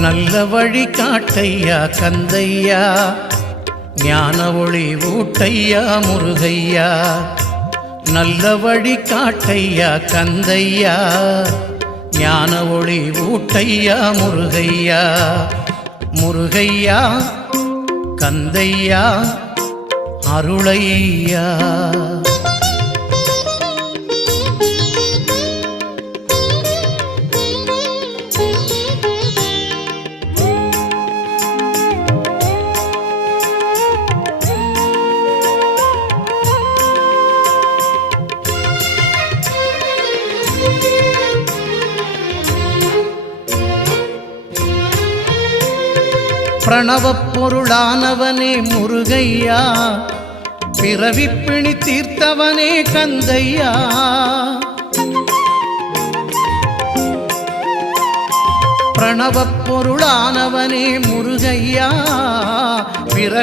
நல்ல வழி காட்டையா கந்தையா, ஞான ஒளி ஊட்டையா முருகையா. நல்ல வழி காட்டையா கந்தையா, ஞான ஒளி ஊட்டையா முருகையா. முருகையா கந்தையா அருளையா. பிரணவப் பொருளானவனே முருகையா, பிறவிப் பிணி தீர்த்தவனே கந்தையா. பிரணவப் பொருளானவனே முருகையா, பிறவி